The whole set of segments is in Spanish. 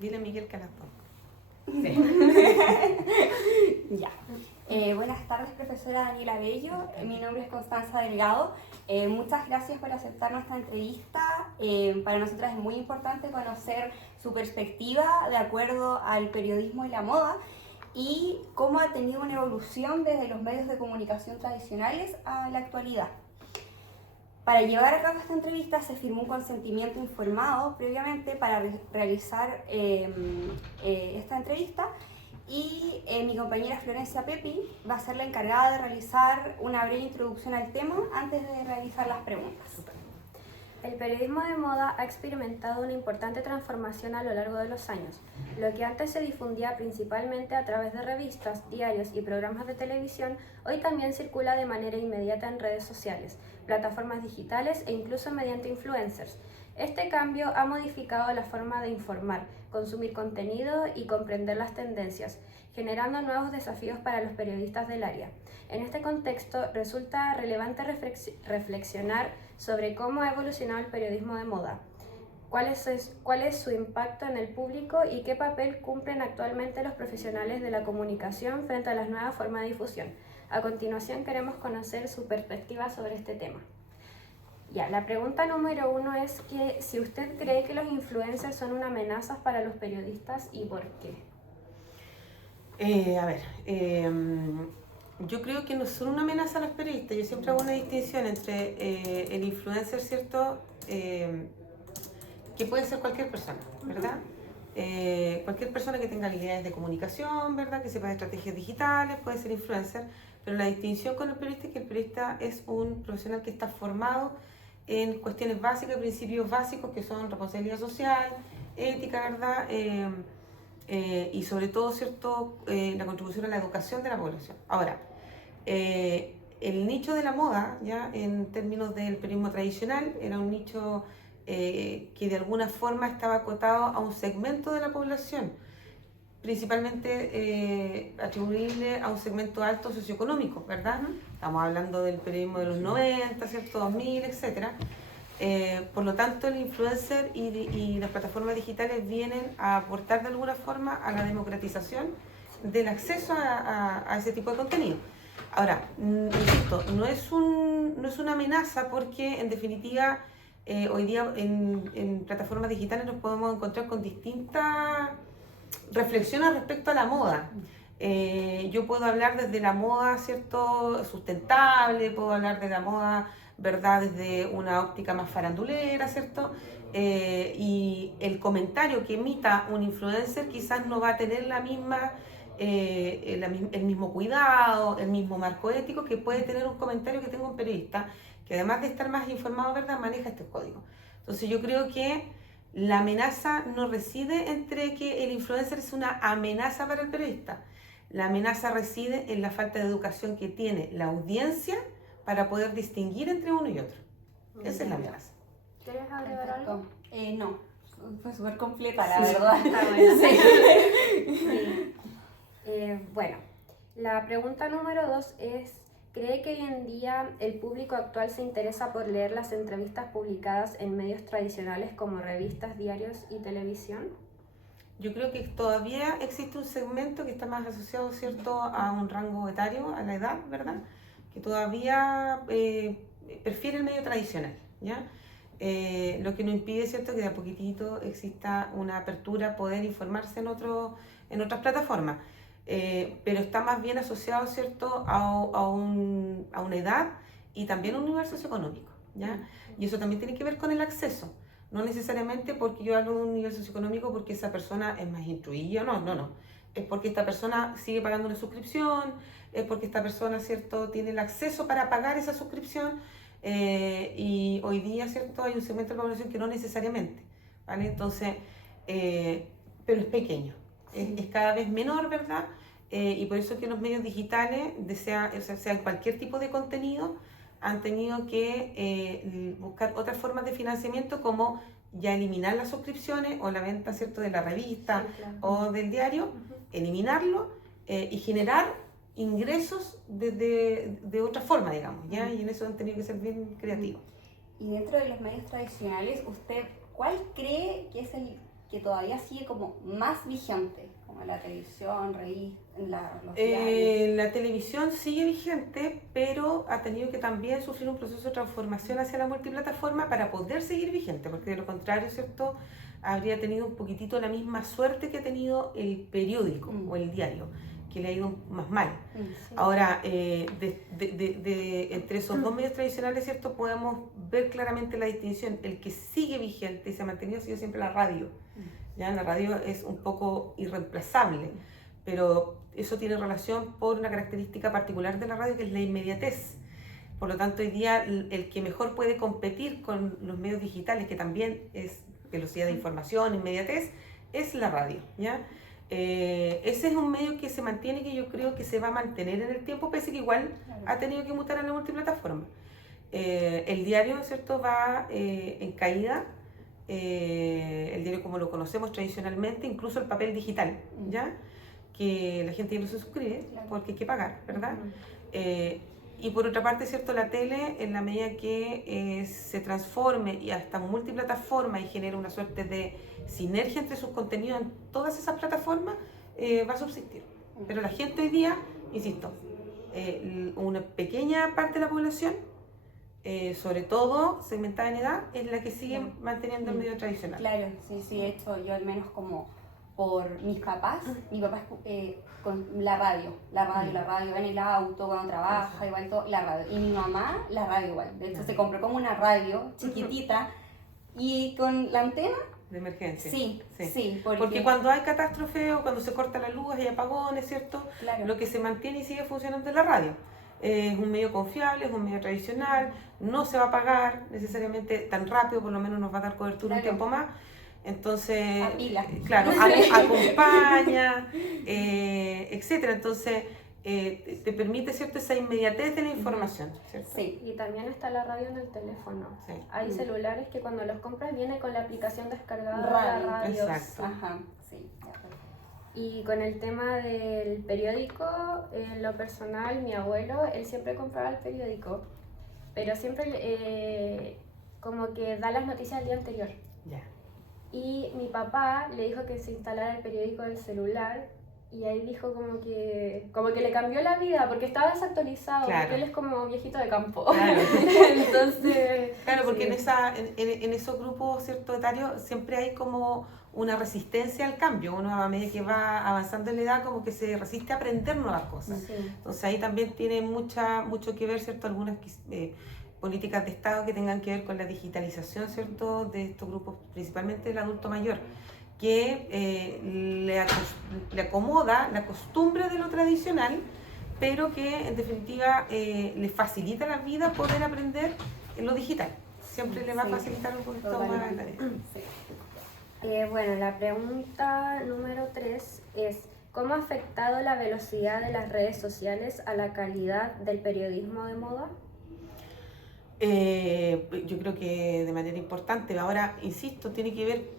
Dile a Miguel que a las 2. Sí. Ya. Buenas tardes, profesora Daniela Bello. Mi nombre es Constanza Delgado. Muchas gracias por aceptar nuestra entrevista. Para nosotras es muy importante conocer su perspectiva de acuerdo al periodismo y la moda y cómo ha tenido una evolución desde los medios de comunicación tradicionales a la actualidad. Para llevar a cabo esta entrevista se firmó un consentimiento informado previamente para realizar esta entrevista y mi compañera Florencia Pepi va a ser la encargada de realizar una breve introducción al tema antes de realizar las preguntas. El periodismo de moda ha experimentado una importante transformación a lo largo de los años. Lo que antes se difundía principalmente a través de revistas, diarios y programas de televisión, hoy también circula de manera inmediata en redes sociales, plataformas digitales e incluso mediante influencers. Este cambio ha modificado la forma de informar, consumir contenido y comprender las tendencias, generando nuevos desafíos para los periodistas del área. En este contexto, resulta relevante reflexionar sobre cómo ha evolucionado el periodismo de moda, cuál es su impacto en el público y qué papel cumplen actualmente los profesionales de la comunicación frente a las nuevas formas de difusión. A continuación, queremos conocer su perspectiva sobre este tema. Ya, la pregunta número 1 es que si usted cree que los influencers son una amenaza para los periodistas y por qué. Yo creo que no son una amenaza a los periodistas. Yo siempre hago una distinción entre el influencer, ¿cierto? Que puede ser cualquier persona, ¿verdad? Cualquier persona que tenga habilidades de comunicación, ¿verdad? Que sepa de estrategias digitales, puede ser influencer. Pero la distinción con el periodista es que el periodista es un profesional que está formado en cuestiones básicas, principios básicos que son responsabilidad social, ética, ¿verdad? Y sobre todo, ¿cierto? La contribución a la educación de la población. Ahora, el nicho de la moda, ya en términos del periodismo tradicional, era un nicho que de alguna forma estaba acotado a un segmento de la población, principalmente atribuible a un segmento alto socioeconómico, ¿verdad? Estamos hablando del periodismo de los 90, ¿cierto? 2000, etc. Por lo tanto, el influencer y las plataformas digitales vienen a aportar de alguna forma a la democratización del acceso a ese tipo de contenido. Ahora, insisto, no es una amenaza porque en definitiva hoy día en plataformas digitales nos podemos encontrar con distintas reflexiones respecto a la moda. Yo puedo hablar desde la moda, ¿cierto? Sustentable, puedo hablar de la moda, ¿verdad? Desde una óptica más farandulera, ¿cierto? Y el comentario que emita un influencer quizás no va a tener el mismo cuidado, el mismo marco ético que puede tener un comentario que tenga un periodista, que además de estar más informado, ¿verdad? Maneja estos códigos. Entonces yo creo que la amenaza no reside entre que el influencer es una amenaza para el periodista. La amenaza reside en la falta de educación que tiene la audiencia para poder distinguir entre uno y otro. Esa es la amenaza. ¿Quieres agregar algo? No, fue súper completa, la verdad. Está bueno. Sí. Bueno, la pregunta número 2 es: ¿cree que hoy en día el público actual se interesa por leer las entrevistas publicadas en medios tradicionales como revistas, diarios y televisión? Yo creo que todavía existe un segmento que está más asociado, ¿cierto?, a un rango etario, a la edad, ¿verdad?, que todavía prefiere el medio tradicional, ¿ya? Lo que no impide, ¿cierto?, que de a poquitito exista una apertura a poder informarse en otras plataformas. Pero está más bien asociado, ¿cierto?, a una edad y también a un nivel socioeconómico, ¿ya? Y eso también tiene que ver con el acceso. No necesariamente porque yo hablo de un nivel socioeconómico porque esa persona es más instruida, no. Es porque esta persona sigue pagando una suscripción, es porque esta persona, ¿cierto?, tiene el acceso para pagar esa suscripción y hoy día, ¿cierto?, hay un segmento de la población que no necesariamente, ¿vale? Entonces, pero es pequeño, es cada vez menor, ¿verdad? Y por eso es que los medios digitales, sea en cualquier tipo de contenido, han tenido que buscar otras formas de financiamiento como ya eliminar las suscripciones o la venta, ¿cierto?, de la revista, sí, claro, o del diario, eliminarlo y generar ingresos de otra forma, digamos, ¿ya? Y en eso han tenido que ser bien creativos. Y dentro de los medios tradicionales, ¿usted cuál cree que que todavía sigue como más vigente, como la televisión, los diarios? La televisión sigue vigente, pero ha tenido que también sufrir un proceso de transformación hacia la multiplataforma para poder seguir vigente, porque de lo contrario, ¿cierto?, habría tenido un poquitito la misma suerte que ha tenido el periódico o el diario, que le ha ido más mal. Sí. Ahora, entre esos dos medios tradicionales, ¿cierto?, podemos ver claramente la distinción. El que sigue vigente y se ha mantenido ha sido siempre la radio. ¿Ya? La radio es un poco irreemplazable, pero eso tiene relación por una característica particular de la radio, que es la inmediatez. Por lo tanto, hoy día el que mejor puede competir con los medios digitales, que también es velocidad de información, inmediatez, es la radio, ¿ya? Ese es un medio que se mantiene, que yo creo que se va a mantener en el tiempo, pese que igual ha tenido que mutar a la multiplataforma. El diario, ¿cierto?, va en caída, el diario como lo conocemos tradicionalmente, incluso el papel digital, ¿ya?, que la gente ya no se suscribe porque hay que pagar, ¿verdad? Y por otra parte, ¿cierto?, la tele, en la medida que se transforme y hasta multiplataforma y genere una suerte de sinergia entre sus contenidos en todas esas plataformas, va a subsistir. Pero la gente hoy día, insisto, una pequeña parte de la población, sobre todo segmentada en edad, es la que sigue manteniendo el medio tradicional. Claro, sí, de hecho yo al menos como por mis papás, mi papá con la radio en el auto, cuando trabaja, igual todo, la radio. Y mi mamá, la radio igual. De hecho, se compró como una radio chiquitita y con la antena. De emergencia. Sí. Porque cuando hay catástrofe o cuando se corta la luz, hay apagones, ¿cierto? Claro. Lo que se mantiene y sigue funcionando es la radio. Es un medio confiable, es un medio tradicional, no se va a apagar necesariamente tan rápido, por lo menos nos va a dar cobertura un tiempo más. Entonces, claro, acompaña, etcétera. Entonces, te permite, ¿cierto?, esa inmediatez de la información, ¿cierto? Sí. Y también está la radio en el teléfono. Sí. Hay celulares que cuando los compras viene con la aplicación descargada de la radio. Exacto. Ajá, sí. Y con el tema del periódico, en lo personal, mi abuelo, él siempre compraba el periódico, pero siempre como que da las noticias del día anterior. Ya. Y mi papá le dijo que se instalara el periódico del celular y ahí dijo como que le cambió la vida porque estaba desactualizado, porque él es como viejito de campo. Claro. Entonces, claro, porque sí. en esos grupos, ¿cierto?, etarios siempre hay como una resistencia al cambio. Uno a medida que va avanzando en la edad como que se resiste a aprender nuevas cosas. Sí. Entonces ahí también tiene mucho que ver, ¿cierto?, algunas políticas de Estado que tengan que ver con la digitalización, ¿cierto?, de estos grupos, principalmente del adulto mayor, que le acomoda la costumbre de lo tradicional, pero que en definitiva le facilita la vida poder aprender en lo digital. Siempre le va a facilitar un poquito más la tarea. Bueno, la pregunta número 3 es: ¿cómo ha afectado la velocidad de las redes sociales a la calidad del periodismo de moda? Yo creo que de manera importante. Ahora, insisto, tiene que ver,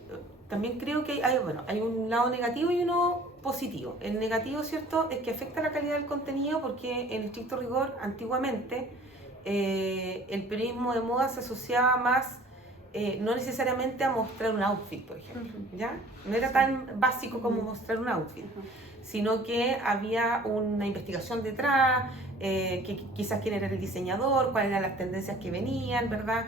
también creo que hay un lado negativo y uno positivo. El negativo, ¿cierto?, es que afecta la calidad del contenido porque en estricto rigor, antiguamente, el periodismo de moda se asociaba más, no necesariamente a mostrar un outfit, por ejemplo, ¿ya? No era tan básico como mostrar un outfit, sino que había una investigación detrás, que quizás quién era el diseñador, cuáles eran las tendencias que venían, ¿verdad?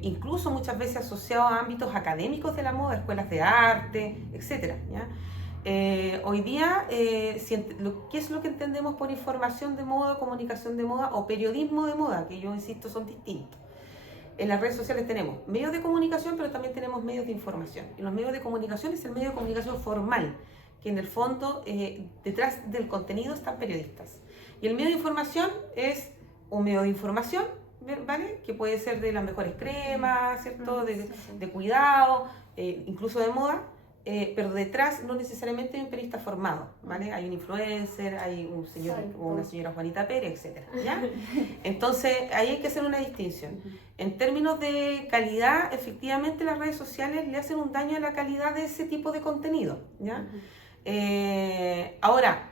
Incluso muchas veces asociado a ámbitos académicos de la moda, escuelas de arte, etcétera, ¿ya? Hoy día, ¿qué es lo que entendemos por información de moda, comunicación de moda o periodismo de moda? Que yo insisto son distintos. En las redes sociales tenemos medios de comunicación, pero también tenemos medios de información. Y los medios de comunicación es el medio de comunicación formal, que en el fondo, detrás del contenido están periodistas. Y el medio de información es un medio de información, ¿vale?, que puede ser de las mejores cremas, ¿cierto?, de cuidado, incluso de moda, pero detrás no necesariamente hay un periodista formado, ¿vale? Hay un influencer, hay un señor o una señora Juanita Pérez, etc., ¿ya? Entonces, ahí hay que hacer una distinción. En términos de calidad, efectivamente las redes sociales le hacen un daño a la calidad de ese tipo de contenido, ¿ya? Ahora,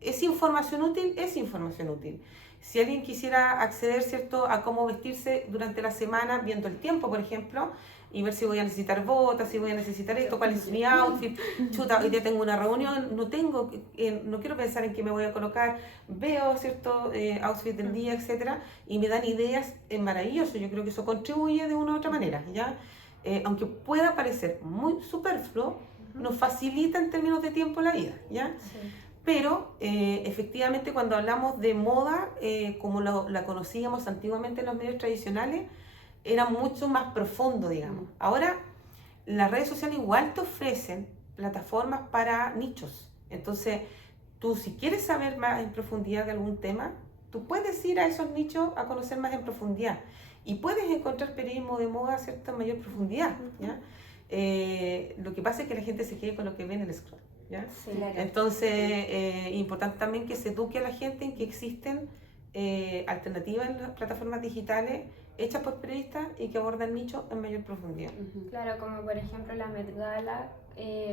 ¿es información útil? Es información útil. Si alguien quisiera acceder, ¿cierto?, a cómo vestirse durante la semana, viendo el tiempo, por ejemplo, y ver si voy a necesitar botas, si voy a necesitar esto, cuál es mi outfit. Chuta, hoy día tengo una reunión, no quiero pensar en qué me voy a colocar, veo cierto outfit del día, etcétera, y me dan ideas maravillosas. Yo creo que eso contribuye de una u otra manera, ¿ya? Aunque pueda parecer muy superfluo, nos facilita en términos de tiempo la vida, ¿ya? Sí. Pero efectivamente cuando hablamos de moda, como la conocíamos antiguamente en los medios tradicionales, era mucho más profundo, digamos. Ahora, las redes sociales igual te ofrecen plataformas para nichos. Entonces, tú si quieres saber más en profundidad de algún tema, tú puedes ir a esos nichos a conocer más en profundidad. Y puedes encontrar periodismo de moda, ¿cierto?, en mayor profundidad, ¿ya? Lo que pasa es que la gente se quede con lo que ve en el scroll, ¿ya? Sí, claro. Entonces, importante también que se eduque a la gente en que existen alternativas en las plataformas digitales hechas por periodistas y que abordan nichos en mayor profundidad. Claro, como por ejemplo la Met Gala,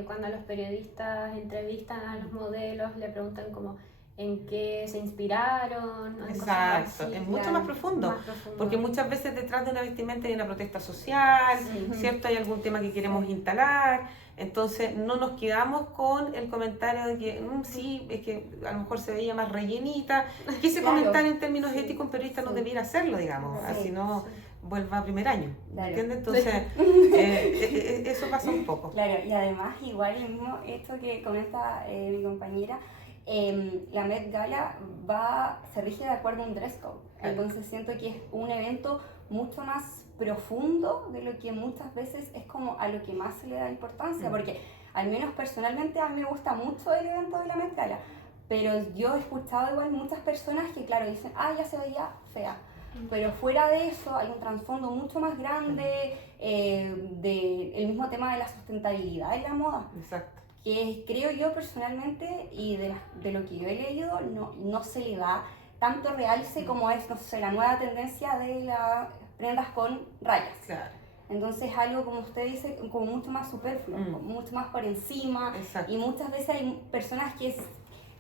cuando los periodistas entrevistan a los modelos, le preguntan como en qué se inspiraron. Exacto, así, es mucho claro, más profundo, más profundo. porque muchas veces detrás de una vestimenta hay una protesta social, Sí. ¿cierto? Hay algún tema que queremos instalar, entonces no nos quedamos con el comentario de que sí, es que a lo mejor se veía más rellenita, que ese Claro. comentario en términos Sí. éticos un periodista no Sí. debiera hacerlo, digamos, Sí. así no vuelva a primer año, Claro. ¿entiendes? Entonces, eso pasa un poco. Claro, y además igual el mismo esto que comenta mi compañera, la Met Gala se rige de acuerdo a un dress code, entonces siento que es un evento mucho más profundo de lo que muchas veces es como a lo que más se le da importancia, porque al menos personalmente a mí me gusta mucho el evento de la Met Gala, pero yo he escuchado igual muchas personas que claro dicen, ya se veía fea. Pero fuera de eso hay un trasfondo mucho más grande del mismo tema de la sustentabilidad en la moda. Exacto. Que creo yo personalmente, y de lo que yo he leído, no se le da tanto realce como es, no sé, la nueva tendencia de las prendas con rayas. Claro. Entonces algo, como usted dice, como mucho más superfluo, mucho más por encima. Exacto. Y muchas veces hay personas que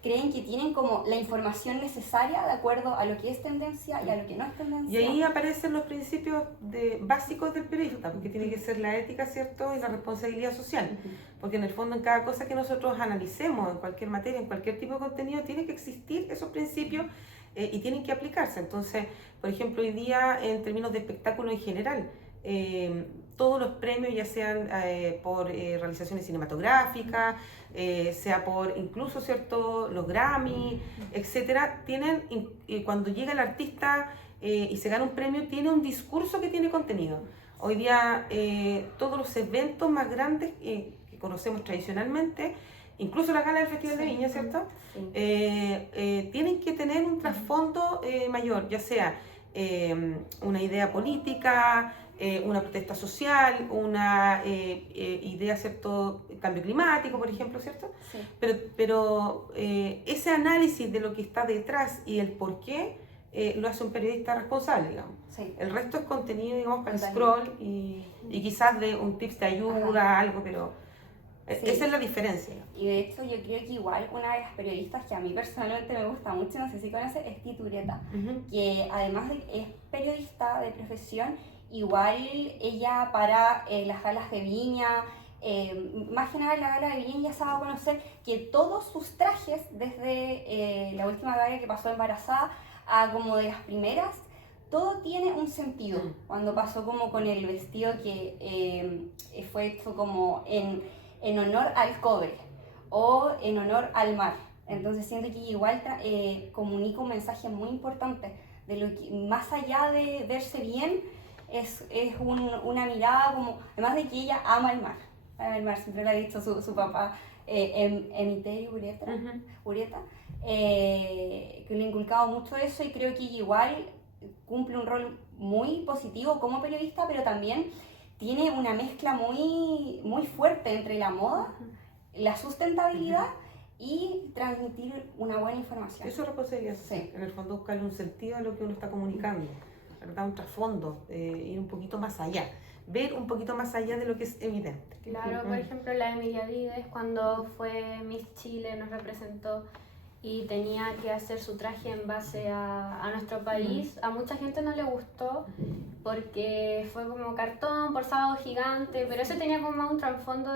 creen que tienen como la información necesaria de acuerdo a lo que es tendencia y a lo que no es tendencia. Y ahí aparecen los principios básicos del periodista, porque tiene que ser la ética, ¿cierto?, y la responsabilidad social, porque en el fondo en cada cosa que nosotros analicemos, en cualquier materia, en cualquier tipo de contenido, tiene que existir esos principios y tienen que aplicarse. Entonces, por ejemplo, hoy día en términos de espectáculo en general, todos los premios, ya sean por realizaciones cinematográficas, sea por incluso, ¿cierto?, los Grammy, etcétera, tienen, cuando llega el artista y se gana un premio, tiene un discurso que tiene contenido. Hoy día todos los eventos más grandes que conocemos tradicionalmente, incluso la gala del Festival de Viña, ¿cierto?, tienen que tener un trasfondo mayor, ya sea una idea política, una protesta social, una idea, ¿cierto?, cambio climático, por ejemplo, ¿cierto? Sí. Pero ese análisis de lo que está detrás y el por qué lo hace un periodista responsable, digamos. Sí. El resto es contenido, digamos, para el Totalmente. scroll y quizás de un tips de ayuda, algo, pero Sí. esa es la diferencia. Y de hecho yo creo que igual una de las periodistas que a mí personalmente me gusta mucho, no sé si conoce, es Titu Ureta, que además de es periodista de profesión, igual ella para las galas de Viña, más que nada en la gala de Viña ya se ha dado a conocer que todos sus trajes, desde la última gala que pasó embarazada a como de las primeras, todo tiene un sentido. Cuando pasó como con el vestido que fue hecho como en honor al cobre o en honor al mar. Entonces siento que igual comunica un mensaje muy importante de lo que más allá de verse bien es una mirada como, además de que ella ama el mar, siempre le ha dicho su papá Emiterio Ureta, que le ha inculcado mucho eso, y creo que igual cumple un rol muy positivo como periodista, pero también tiene una mezcla muy, muy fuerte entre la moda, la sustentabilidad y transmitir una buena información. Eso es responsabilidad. Sí. En el fondo buscarle un sentido a lo que uno está comunicando, ¿verdad? Un trasfondo, ir un poquito más allá, ver un poquito más allá de lo que es evidente. Claro, por ejemplo, la Emilia Díez, cuando fue Miss Chile, nos representó, y tenía que hacer su traje en base a nuestro país. A mucha gente no le gustó porque fue como cartón por sábado gigante, pero ese tenía como un trasfondo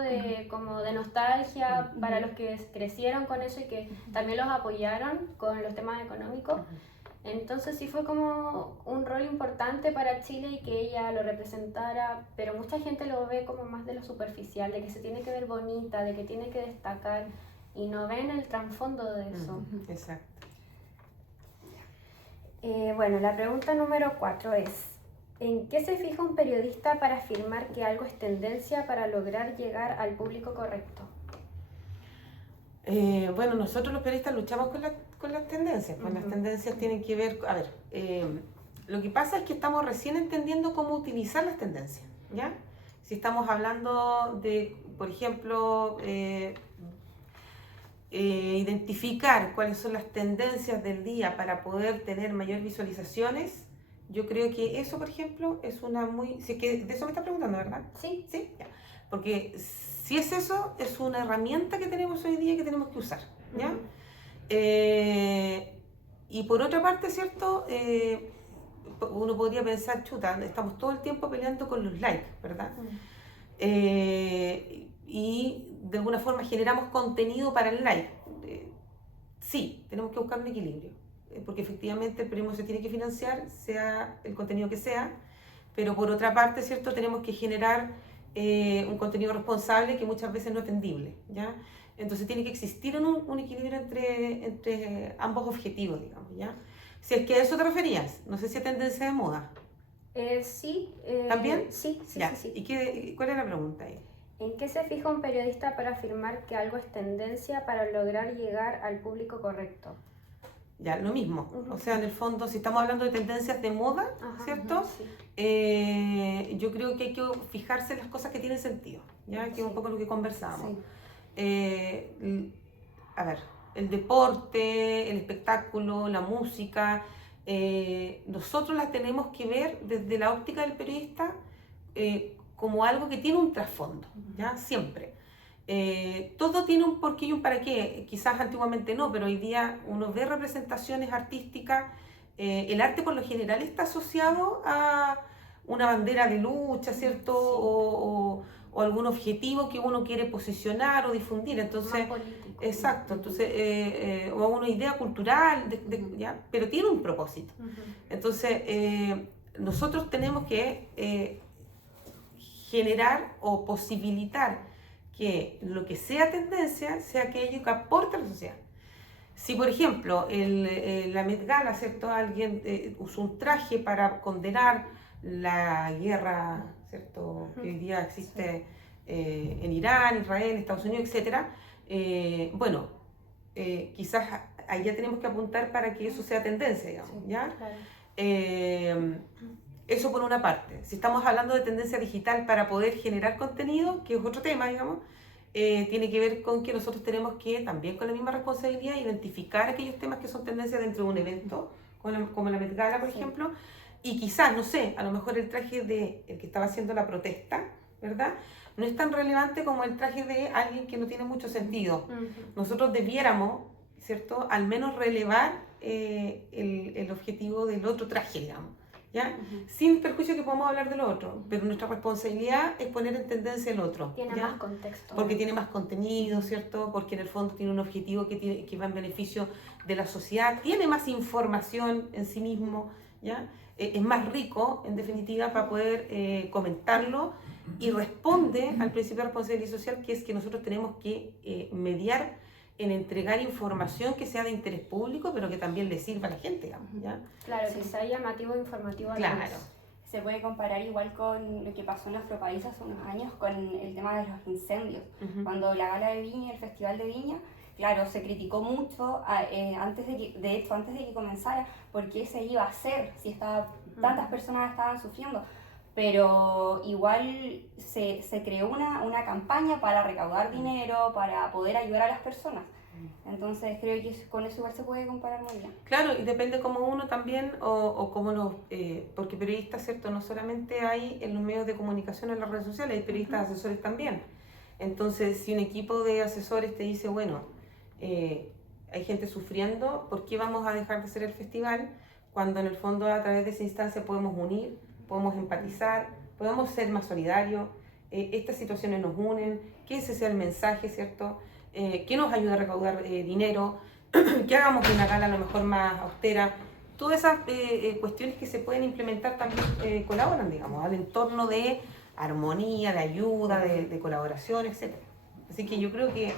como de nostalgia para los que crecieron con eso y que también los apoyaron con los temas económicos. Entonces sí fue como un rol importante para Chile y que ella lo representara, pero mucha gente lo ve como más de lo superficial, de que se tiene que ver bonita, de que tiene que destacar y no ven el trasfondo de eso. Exacto. Bueno, la pregunta número 4 es, ¿en qué se fija un periodista para afirmar que algo es tendencia para lograr llegar al público correcto? Bueno, nosotros los periodistas luchamos con las tendencias, pues las tendencias tienen que ver, a ver, lo que pasa es que estamos recién entendiendo cómo utilizar las tendencias, ¿ya? Si estamos hablando de, por ejemplo, identificar cuáles son las tendencias del día para poder tener mayor visualizaciones, yo creo que eso, por ejemplo, es una muy... Si es que de eso me estás preguntando, ¿verdad? Sí. Sí, ya. Porque si es eso, es una herramienta que tenemos hoy día que tenemos que usar, ¿ya? Y por otra parte, ¿cierto? Uno podría pensar, chuta, estamos todo el tiempo peleando con los likes, ¿verdad? Y de alguna forma generamos contenido para el like. Sí, tenemos que buscar un equilibrio, porque efectivamente el periodismo se tiene que financiar, sea el contenido que sea, pero por otra parte, ¿cierto? Tenemos que generar un contenido responsable que muchas veces no es vendible, ¿ya? Entonces tiene que existir un equilibrio entre ambos objetivos, digamos, ¿ya? Si es que a eso te referías, no sé si es tendencia de moda. Sí. ¿También? Sí. ¿Y cuál es la pregunta ahí? ¿En qué se fija un periodista para afirmar que algo es tendencia para lograr llegar al público correcto? Ya, lo mismo. O sea, en el fondo, si estamos hablando de tendencias de moda, ¿cierto? Sí. Yo creo que hay que fijarse en las cosas que tienen sentido, ¿ya? Que es un poco lo que conversamos. A ver, el deporte, el espectáculo, la música, nosotros las tenemos que ver desde la óptica del periodista como algo que tiene un trasfondo, ¿ya? Siempre. Todo tiene un porqué y un para qué, quizás antiguamente no, pero hoy día uno ve representaciones artísticas, el arte por lo general está asociado a una bandera de lucha, ¿cierto? O algún objetivo que uno quiere posicionar o difundir, entonces, exacto, entonces, o una idea cultural, ¿ya? Pero tiene un propósito. Entonces, nosotros tenemos que generar o posibilitar que lo que sea tendencia sea aquello que aporte a la sociedad. Si, por ejemplo, la Met Gala, ¿cierto? Alguien usó un traje para condenar la guerra, ¿cierto? Que hoy día existe en Irán, Israel, Estados Unidos, etc. Bueno, quizás allá tenemos que apuntar para que eso sea tendencia, digamos, ¿ya? Claro. Eso por una parte. Si estamos hablando de tendencia digital para poder generar contenido, que es otro tema, digamos, tiene que ver con que nosotros tenemos que, también con la misma responsabilidad, identificar aquellos temas que son tendencias dentro de un evento, como la Met Gala, por ejemplo, y quizás, no sé, a lo mejor el traje de el que estaba haciendo la protesta, ¿verdad? No es tan relevante como el traje de alguien que no tiene mucho sentido. Nosotros debiéramos, ¿cierto?, al menos relevar el objetivo del otro traje, digamos. ¿Ya? Sin perjuicio que podamos hablar de lo otro, pero nuestra responsabilidad es poner en tendencia el otro. Tiene ¿ya? más contexto. Porque tiene más contenido, ¿cierto? Porque en el fondo tiene un objetivo que va en beneficio de la sociedad, tiene más información en sí mismo, ¿ya? Es más rico, en definitiva, para poder comentarlo y responde al principio de responsabilidad social, que es que nosotros tenemos que mediar en entregar información que sea de interés público, pero que también le sirva a la gente, digamos, ¿ya? Claro, que sea llamativo e informativo. Claro. Se puede comparar igual con lo que pasó en nuestro país hace unos años con el tema de los incendios. Cuando la Gala de Viña, el Festival de Viña, claro, se criticó mucho, antes de que comenzara, por qué se iba a hacer si tantas personas estaban sufriendo. Pero igual se creó una campaña para recaudar dinero, para poder ayudar a las personas. Entonces creo que con eso igual se puede comparar muy bien. Claro, y depende cómo uno también, o cómo porque periodistas, ¿cierto? No solamente hay en los medios de comunicación, en las redes sociales, hay periodistas asesores también. Entonces, si un equipo de asesores te dice, bueno, hay gente sufriendo. ¿Por qué vamos a dejar de hacer el festival cuando en el fondo a través de esa instancia podemos unir, podemos empatizar, podemos ser más solidarios? Estas situaciones nos unen, que ese sea el mensaje, ¿cierto? Que nos ayude a recaudar dinero, que hagamos una gala a lo mejor más austera. Todas esas cuestiones que se pueden implementar también colaboran, digamos, al entorno de armonía, de ayuda, de colaboración, etc. Así que yo creo que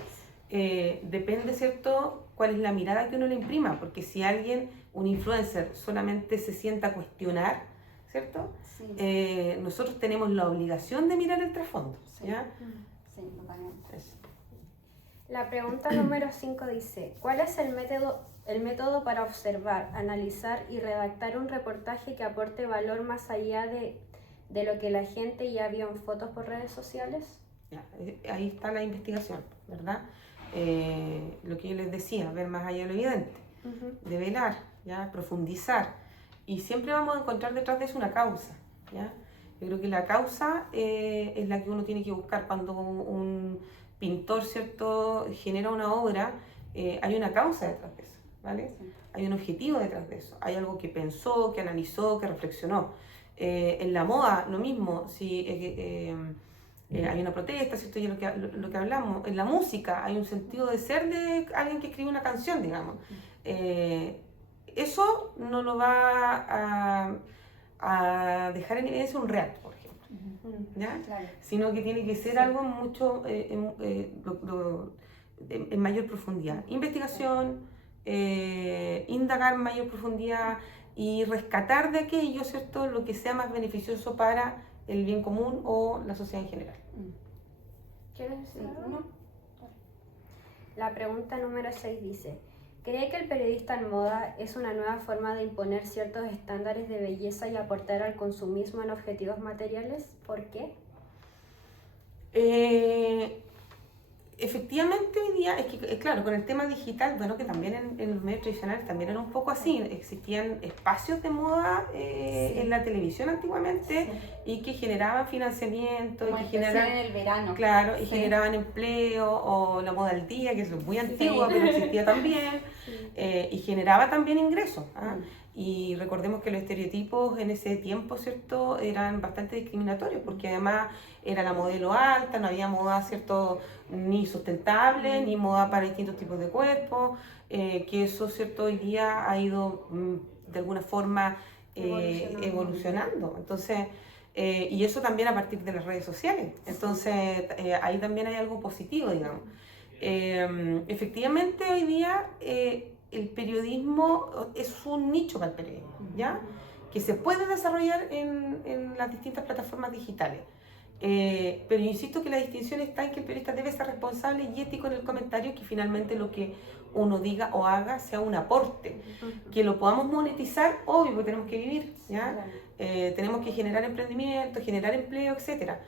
depende, ¿cierto?, cuál es la mirada que uno le imprima, porque si alguien, un influencer, solamente se sienta a cuestionar, ¿cierto? Sí. Nosotros tenemos la obligación de mirar el trasfondo, sí. ¿ya? Sí, totalmente. Eso. La pregunta número 5 dice, ¿cuál es el método para observar, analizar y redactar un reportaje que aporte valor más allá de lo que la gente ya vio en fotos por redes sociales? Ya, ahí está la investigación, ¿verdad? Lo que yo les decía, ver más allá de lo evidente, develar, ¿ya? Profundizar, y siempre vamos a encontrar detrás de eso una causa, ¿ya? Yo creo que la causa es la que uno tiene que buscar cuando un pintor, ¿cierto?, genera una obra. Hay una causa detrás de eso, ¿vale? Sí. Hay un objetivo detrás de eso, hay algo que pensó, que analizó, que reflexionó. En la moda, lo mismo, si hay una protesta, ¿cierto? Y lo que hablamos, en la música hay un sentido de ser de alguien que escribe una canción, digamos. Eso no lo va a dejar en evidencia un relato, por ejemplo, ¿ya? Claro. Sino que tiene que ser algo mucho en mayor profundidad. Investigación, indagar en mayor profundidad y rescatar de aquello, ¿cierto?, lo que sea más beneficioso para el bien común o la sociedad en general. ¿Quieres decir algo? La pregunta número 6 dice, ¿cree que el periodista en moda es una nueva forma de imponer ciertos estándares de belleza y aportar al consumismo en objetivos materiales? ¿Por qué? Efectivamente hoy día, es que claro, con el tema digital, bueno, que también en los medios tradicionales también era un poco así, existían espacios de moda en la televisión antiguamente y que generaban financiamiento, como y que generaban en el verano. Claro, y generaban empleo, o la moda al día, que es muy antigua, pero existía también, y generaba también ingresos. Y recordemos que los estereotipos en ese tiempo, ¿cierto?, eran bastante discriminatorios, porque además era la modelo alta, no había moda, ¿cierto?, ni sustentable, ni moda para distintos tipos de cuerpos, que eso, ¿cierto?, hoy día ha ido de alguna forma evolucionando. Entonces, y eso también a partir de las redes sociales. Entonces, ahí también hay algo positivo, digamos. Efectivamente, hoy día el periodismo es un nicho para el periodismo, ¿ya? Que se puede desarrollar en las distintas plataformas digitales. Pero insisto que la distinción está en que el periodista debe ser responsable y ético en el comentario, que finalmente lo que uno diga o haga sea un aporte, que lo podamos monetizar, obvio, porque tenemos que vivir, ¿ya? Tenemos que generar emprendimiento, generar empleo, etcétera.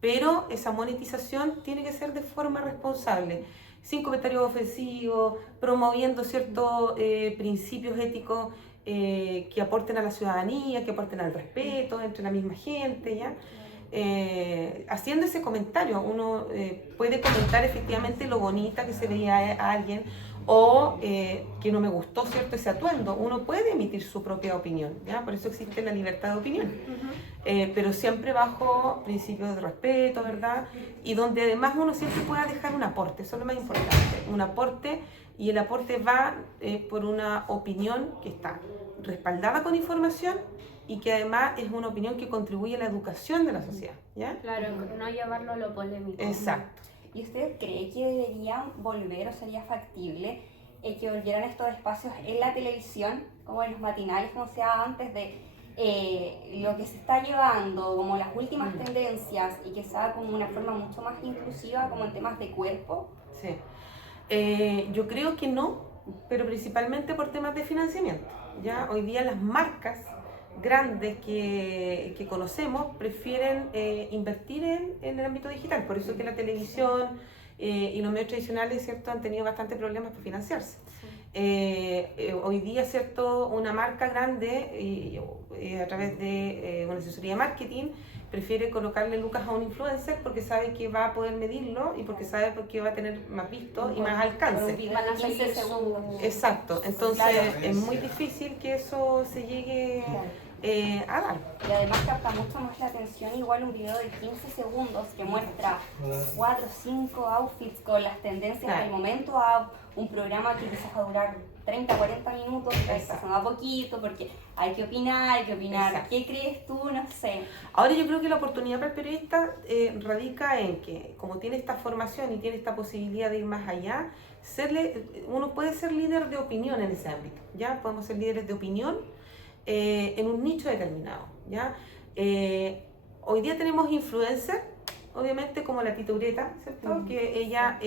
Pero esa monetización tiene que ser de forma responsable, sin comentarios ofensivos, promoviendo ciertos principios éticos que aporten a la ciudadanía, que aporten al respeto entre la misma gente, ¿ya? Haciendo ese comentario, uno puede comentar efectivamente lo bonita que se veía a alguien, o que no me gustó, ¿cierto?, ese atuendo. Uno puede emitir su propia opinión, ¿ya? Por eso existe la libertad de opinión, pero siempre bajo principios de respeto, ¿verdad? Y donde además uno siempre pueda dejar un aporte, eso es lo más importante, un aporte, y el aporte va por una opinión que está respaldada con información y que además es una opinión que contribuye a la educación de la sociedad, ¿ya? Claro, no llevarlo a lo polémico. Exacto. ¿Y usted cree que deberían volver, o sería factible, que volvieran estos espacios en la televisión, como en los matinales, como se daba antes, de lo que se está llevando, como las últimas tendencias, y que sea como una forma mucho más inclusiva, como en temas de cuerpo? Sí. Yo creo que no, pero principalmente por temas de financiamiento, ¿ya? Hoy día las marcas grandes que conocemos prefieren invertir en el ámbito digital, por eso que la televisión y los medios tradicionales, ¿cierto?, han tenido bastante problemas para financiarse. Hoy día, ¿cierto?, una marca grande a través de una asesoría de marketing prefiere colocarle lucas a un influencer porque sabe que va a poder medirlo y porque sabe que va a tener más vistos y más alcance. Van a 15 segundos. Exacto, entonces Claro. es muy difícil que eso se llegue a dar. Y además capta mucho más la atención igual un video de 15 segundos que muestra 4 o 5 outfits con las tendencias Claro. del momento a un programa que quizás va a durar 30, 40 minutos, que está pasando a poquito porque hay que opinar, Exacto. ¿qué crees tú? No sé. Ahora yo creo que la oportunidad para el periodista radica en que, como tiene esta formación y tiene esta posibilidad de ir más allá, uno puede ser líder de opinión en ese ámbito, ¿ya? Podemos ser líderes de opinión en un nicho determinado, ¿ya? Hoy día tenemos influencers, obviamente como la Tita Ureta, ¿cierto? Que ella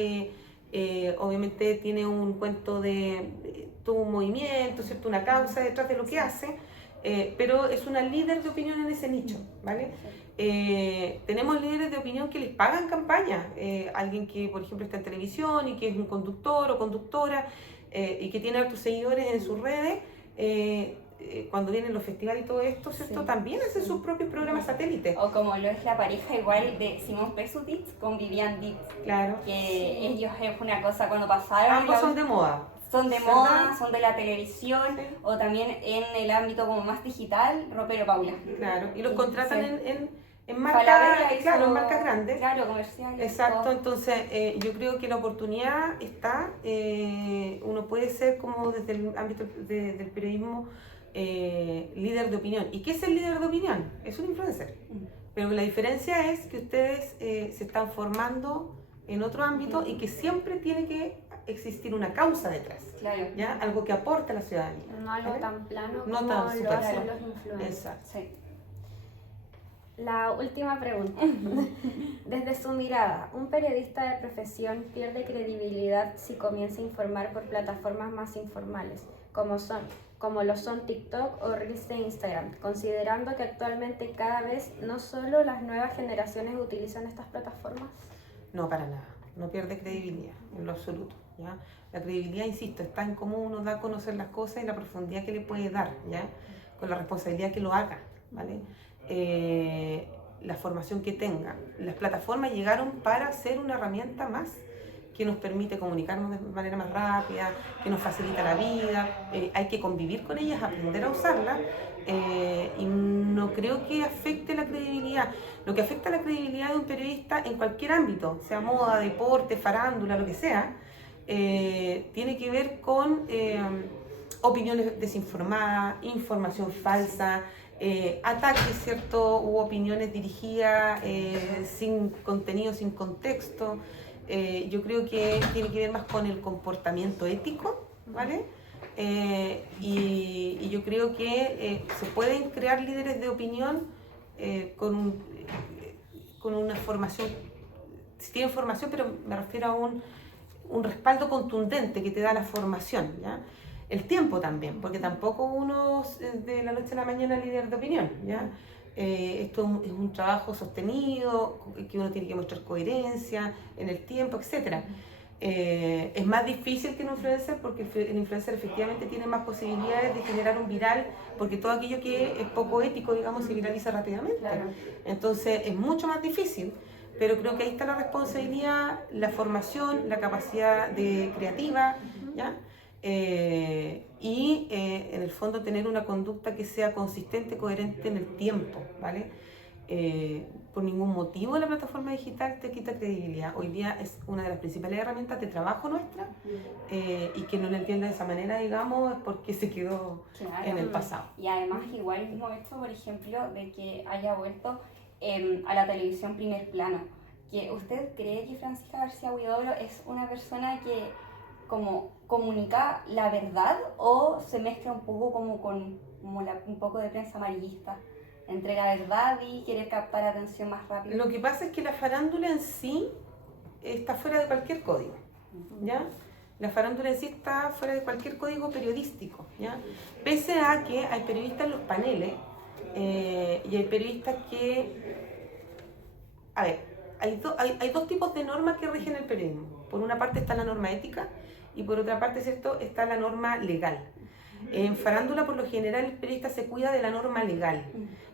obviamente tiene un cuento de todo un movimiento, ¿cierto? Una causa detrás de lo que hace, pero es una líder de opinión en ese nicho, ¿vale? Tenemos líderes de opinión que les pagan campaña, alguien que por ejemplo está en televisión y que es un conductor o conductora y que tiene hartos seguidores en sus redes, cuando vienen los festivales y todo esto, ¿cierto? Sí. También hacen sus propios programas satélites. O como lo es la pareja igual de Simón Pesutich con Vivian Ditz, Claro. que ellos es una cosa cuando pasaron. Ambos son de moda. Son de ¿verdad? moda, son de la televisión, Sí. o también en el ámbito como más digital, Ropero Paula. Claro, y los contratan Sí. en Falabella marcas, hizo- claro, en marcas grandes. Claro, comerciales. Exacto, todo. entonces yo creo que la oportunidad está, uno puede ser como desde el ámbito del periodismo líder de opinión. ¿Y qué es el líder de opinión? Es un influencer. Pero la diferencia es que ustedes se están formando en otro ámbito y que siempre tiene que existir una causa detrás, Claro. ¿ya? Algo que aporte a la ciudadanía. No algo ¿vale? tan plano No como tan lo superficial. hacen los influencers. Exacto. Sí. La última pregunta. Desde su mirada, ¿un periodista de profesión pierde credibilidad si comienza a informar por plataformas más informales, como lo son TikTok o Reels de Instagram, considerando que actualmente cada vez no solo las nuevas generaciones utilizan estas plataformas? No, para nada. No pierde credibilidad, en lo absoluto, ¿ya? La credibilidad, insisto, está en cómo uno da a conocer las cosas y la profundidad que le puede dar, ¿ya? Con la responsabilidad que lo haga, ¿vale? La formación que tenga. Las plataformas llegaron para ser una herramienta más que nos permite comunicarnos de manera más rápida, que nos facilita la vida, hay que convivir con ellas, aprender a usarlas, y no creo que afecte la credibilidad. Lo que afecta la credibilidad de un periodista en cualquier ámbito, sea moda, deporte, farándula, lo que sea, tiene que ver con opiniones desinformadas, información falsa, ataques, ¿cierto? U opiniones dirigidas sin contenido, sin contexto. Yo creo que tiene que ver más con el comportamiento ético, ¿vale? Y yo creo que se pueden crear líderes de opinión con una formación, si tienen formación, pero me refiero a un respaldo contundente que te da la formación, ¿ya? El tiempo también, porque tampoco uno de la noche a la mañana es líder de opinión, ¿ya? Esto es un trabajo sostenido, que uno tiene que mostrar coherencia en el tiempo, etc. Es más difícil que un influencer porque el influencer efectivamente tiene más posibilidades de generar un viral, porque todo aquello que es poco ético, digamos, se viraliza rápidamente. Claro. Entonces es mucho más difícil, pero creo que ahí está la responsabilidad, la formación, la capacidad creativa, ¿ya? Y en el fondo tener una conducta que sea consistente, coherente en el tiempo, ¿vale? Por ningún motivo la plataforma digital te quita credibilidad. Hoy día es una de las principales herramientas de trabajo nuestra, y que no la entienda de esa manera, digamos, es porque se quedó Claro. en el pasado. Y además igual el mismo hecho, por ejemplo, de que haya vuelto a la televisión primer plano. Que ¿usted cree que Francisca García Huidobro es una persona que como comunica la verdad o se mezcla un poco como con un poco de prensa amarillista entre la verdad y querer captar atención más rápido? Lo que pasa es que la farándula en sí está fuera de cualquier código, ¿ya? La farándula en sí está fuera de cualquier código periodístico, ¿ya? Pese a que hay periodistas en los paneles y hay periodistas que... A ver, hay dos tipos de normas que rigen el periodismo. Por una parte está la norma ética y por otra parte, ¿cierto?, está la norma legal. En farándula, por lo general, el periodista se cuida de la norma legal,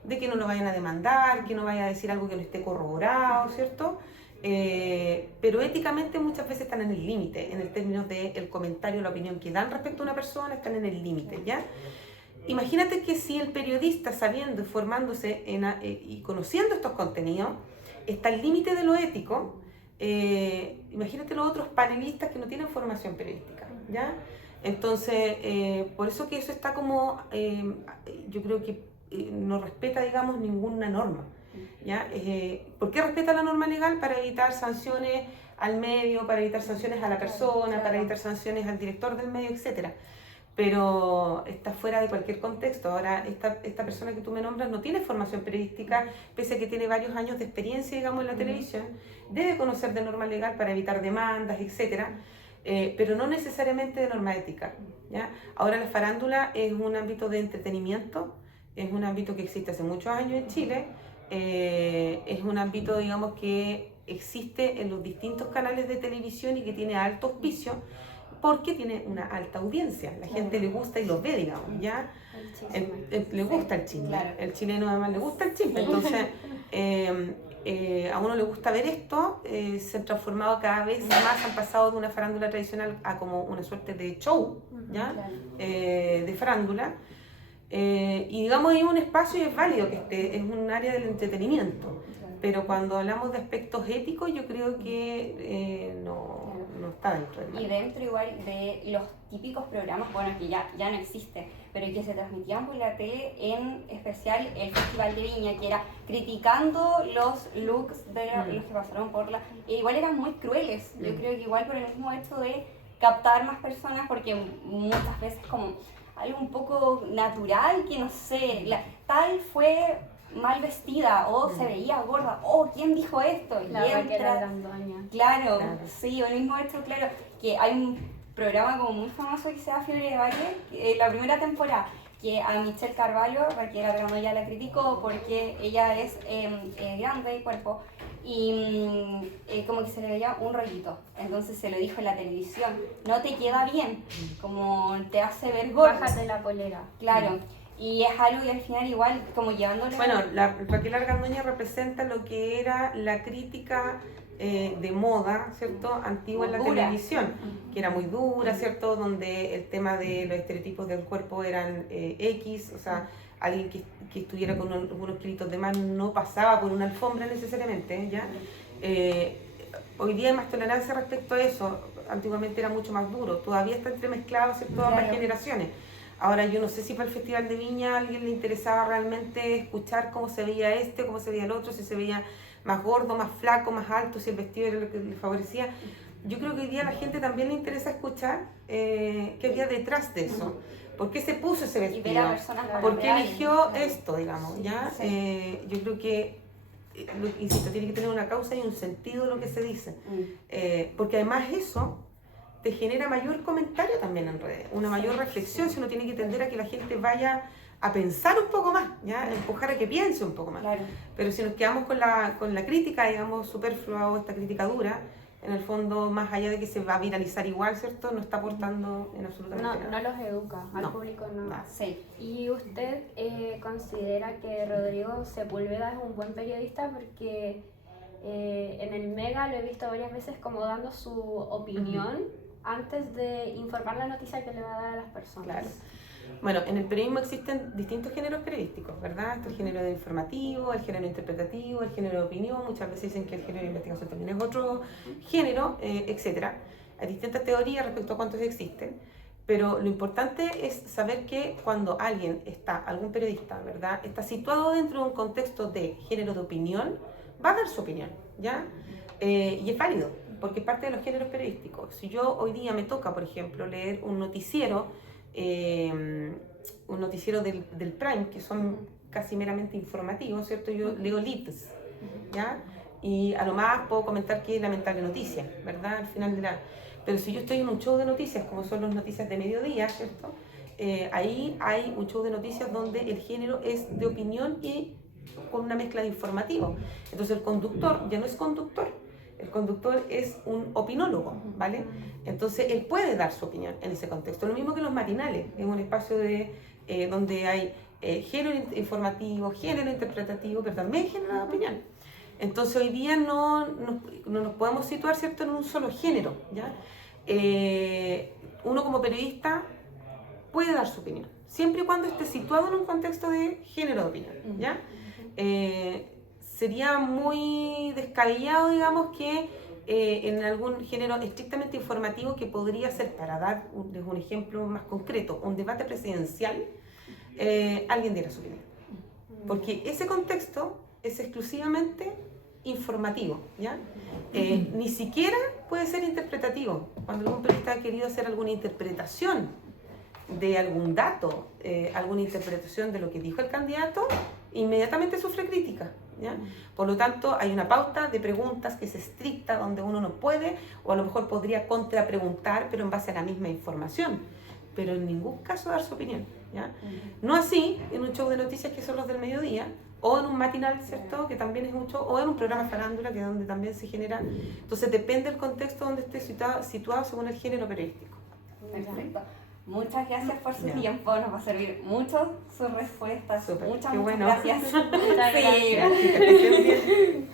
de que no lo vayan a demandar, que no vaya a decir algo que no esté corroborado, ¿cierto? Pero éticamente muchas veces están en el límite, en el término del comentario, la opinión que dan respecto a una persona, están en el límite, ¿ya? Imagínate que si el periodista, sabiendo, formándose y conociendo estos contenidos, está al límite de lo ético, imagínate los otros panelistas que no tienen formación periodística, ¿ya? Entonces, por eso que eso está como, yo creo que no respeta, digamos, ninguna norma, ¿ya? ¿Por qué respeta la norma legal? Para evitar sanciones al medio, para evitar sanciones a la persona, para evitar sanciones al director del medio, etcétera. Pero está fuera de cualquier contexto. Ahora, esta persona que tú me nombras no tiene formación periodística, pese a que tiene varios años de experiencia, digamos, en la televisión, debe conocer de norma legal para evitar demandas, etcétera, pero no necesariamente de norma ética, ¿ya? Ahora, la farándula es un ámbito de entretenimiento, es un ámbito que existe hace muchos años en Chile, es un ámbito, digamos, que existe en los distintos canales de televisión y que tiene alto auspicio, porque tiene una alta audiencia, la gente le gusta y lo ve, digamos, ¿ya? Le gusta el chisme, claro. El chileno además le gusta el chisme, entonces a uno le gusta ver esto, se han transformado cada vez más, han pasado de una farándula tradicional a como una suerte de show, ¿ya? De farándula, y digamos hay un espacio y es válido que es un área del entretenimiento, pero cuando hablamos de aspectos éticos yo creo que no está dentro del y dentro igual de los típicos programas, bueno, que ya no existen, pero que se transmitían por la tele, en especial el Festival de Viña, que era criticando los looks de los que pasaron por la... igual eran muy crueles, yo creo que igual por el mismo hecho de captar más personas, porque muchas veces como algo un poco natural, que no sé, tal fue mal vestida o se veía gorda, ¿quién dijo esto? La Raquel Argandoña. Claro, sí, el mismo hecho, claro, que hay un programa como muy famoso que se llama Fiebre de Baile, la primera temporada, que a Michelle Carvalho, Raquel Argandoña la criticó porque ella es grande de cuerpo y como que se le veía un rollito, entonces se lo dijo en la televisión, no te queda bien, como te hace ver gorda. Bájate la polera. Claro. Y es algo que al final igual como llevándolo... Bueno, la Raquel Argandoña representa lo que era la crítica de moda, ¿cierto? Antigua en la televisión, que era muy dura, ¿cierto? Donde el tema de los estereotipos del cuerpo eran X, o sea, alguien que estuviera con unos kilitos de más no pasaba por una alfombra necesariamente, ¿ya? Hoy día hay más tolerancia respecto a eso, antiguamente era mucho más duro, todavía está entremezclado, ¿cierto? Ambas generaciones. Ahora yo no sé si para el Festival de Viña a alguien le interesaba realmente escuchar cómo se veía cómo se veía el otro, si se veía más gordo, más flaco, más alto, si el vestido era lo que le favorecía. Yo creo que hoy día a la gente también le interesa escuchar qué había detrás de eso. ¿Por qué se puso ese vestido? ¿Por qué eligió esto, digamos? ¿Ya? Yo creo que, insisto, tiene que tener una causa y un sentido lo que se dice. Porque además eso te genera mayor comentario también en redes, una mayor reflexión, si uno tiene que tender a que la gente vaya a pensar un poco más, ¿ya? Empujar a que piense un poco más. Claro. Pero si nos quedamos con la crítica, digamos, superflua o esta crítica dura, en el fondo, más allá de que se va a viralizar igual, ¿cierto? No está aportando en absolutamente nada. No los educa, al público no. Sí. ¿Y usted considera que Rodrigo Sepúlveda es un buen periodista? Porque en el Mega lo he visto varias veces como dando su opinión antes de informar la noticia que le va a dar a las personas. Claro. Bueno, en el periodismo existen distintos géneros periodísticos, ¿verdad? Está el género de informativo, el género interpretativo, el género de opinión, muchas veces dicen que el género de investigación también es otro género, etc. Hay distintas teorías respecto a cuántos existen, pero lo importante es saber que cuando algún periodista, ¿verdad?, está situado dentro de un contexto de género de opinión, va a dar su opinión, ¿ya? Y es válido, porque es parte de los géneros periodísticos. Si yo hoy día me toca, por ejemplo, leer un noticiero del Prime, que son casi meramente informativos, ¿cierto? Yo leo leads, ¿ya? Y a lo más puedo comentar que es lamentable noticia, ¿verdad? Al final de la... Pero si yo estoy en un show de noticias, como son las noticias de mediodía, ¿cierto? Ahí hay un show de noticias donde el género es de opinión y con una mezcla de informativo. Entonces el conductor ya no es conductor, El conductor es un opinólogo, ¿vale? Entonces, él puede dar su opinión en ese contexto. Lo mismo que los matinales, es un espacio donde hay género informativo, género interpretativo, pero también género de opinión. Entonces, hoy día no nos podemos situar, ¿cierto?, en un solo género, ¿ya? Uno como periodista puede dar su opinión, siempre y cuando esté situado en un contexto de género de opinión, ¿ya? Sería muy descabellado, digamos, que en algún género estrictamente informativo que podría ser, para dar un ejemplo más concreto, un debate presidencial, alguien diera su opinión. Porque ese contexto es exclusivamente informativo, ¿ya? Ni siquiera puede ser interpretativo. Cuando algún periodista ha querido hacer alguna interpretación de algún dato, alguna interpretación de lo que dijo el candidato, inmediatamente sufre crítica, ¿ya? Por lo tanto, hay una pauta de preguntas que es estricta, donde uno no puede, o a lo mejor podría contrapreguntar, pero en base a la misma información, pero en ningún caso dar su opinión, ¿ya? No así en un show de noticias que son los del mediodía, o en un matinal, ¿cierto?, que también es mucho, o en un programa farándula, que es donde también se genera. Entonces depende del contexto donde esté situado según el género periodístico. Perfecto. Muchas gracias por su tiempo, nos va a servir mucho sus respuestas. Súper, Muchas qué bueno. gracias. Muchas gracias. Sí. Gracias, que estén bien.